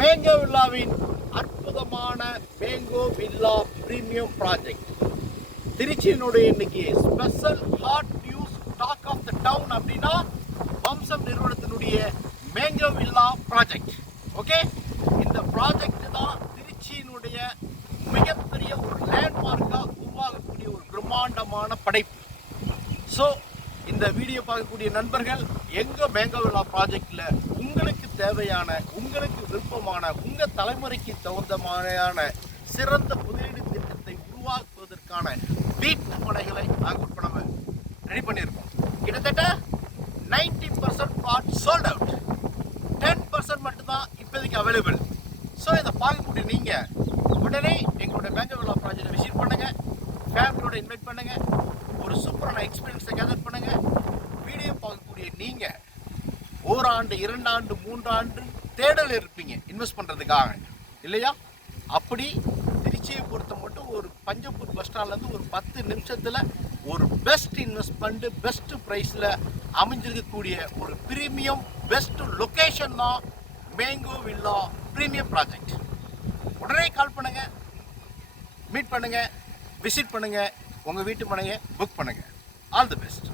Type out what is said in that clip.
Mango வில்லாவின் அற்புதமான mango villa premium project திருச்சியினுடைய இன்னைக்கு special hot news talk of the town அப்படின்னா வம்சம் நிறுவனத்தினுடைய மேங்கோ வில்லா ப்ராஜெக்ட். ஓகே, இந்த ப்ராஜெக்ட் தான் திருச்சியினுடைய மிகப்பெரிய ஒரு லேண்ட்மார்க்காக உருவாகக்கூடிய ஒரு பிரம்மாண்டமான படைப்பு. ஸோ இந்த வீடியோ பார்க்கக்கூடிய நண்பர்கள் எங்க மேங்கோ வில்லா ப்ராஜெக்ட்ல உங்களுக்கு தேவையான, உங்களுக்கு விருப்பமான, உங்க தலைமுறைக்கு தகுந்த மாதிரியான சிறந்த முதலீடு திட்டத்தை உருவாக்குவதற்கான வீட்டு மனைகளை நாங்கள் இப்போ ரெடி பண்ணியிருக்கோம். கிட்டத்தட்ட 90% பிளாட் சோல்ட் அவுட், 10% மட்டும்தான் இப்போதைக்கு அவைலபிள். ஸோ இதை பார்க்கக்கூடிய நீங்கள் உடனே எங்களுடைய மேங்கோ வில்லா ப்ராஜெக்டை விசிட் பண்ணுங்க, ஃபேமிலியோட இன்வைட் பண்ணுங்க, ஒரு சூப்பரான எக்ஸ்பீரியன்ஸை கேதர் பண்ணுங்க. வீடியோ பார்க்கக்கூடிய நீங்கள் ஓராண்டு, 2 ஆண்டு, 3 ஆண்டு தேடல் இருப்பீங்க இன்வெஸ்ட் பண்ணுறதுக்காக இல்லையா? அப்படி திருச்சியை பொறுத்த மட்டும் ஒரு பஞ்சப்பூர் பஸ் ஸ்டாண்ட்லேருந்து ஒரு 10 நிமிஷத்தில் ஒரு பெஸ்ட் இன்வெஸ்ட்மெண்ட், பெஸ்ட் ப்ரைஸில் அமைஞ்சிருக்கக்கூடிய ஒரு ப்ரீமியம் பெஸ்ட் லொக்கேஷன் தான் மேங்கோ வில்லா ப்ரீமியம் ப்ராஜெக்ட். உடனே கால் பண்ணுங்க, மீட் பண்ணுங்க, விசிட் பண்ணுங்க, உங்கள் வீட்டு மனையை புக் பண்ணுங்க. All the best.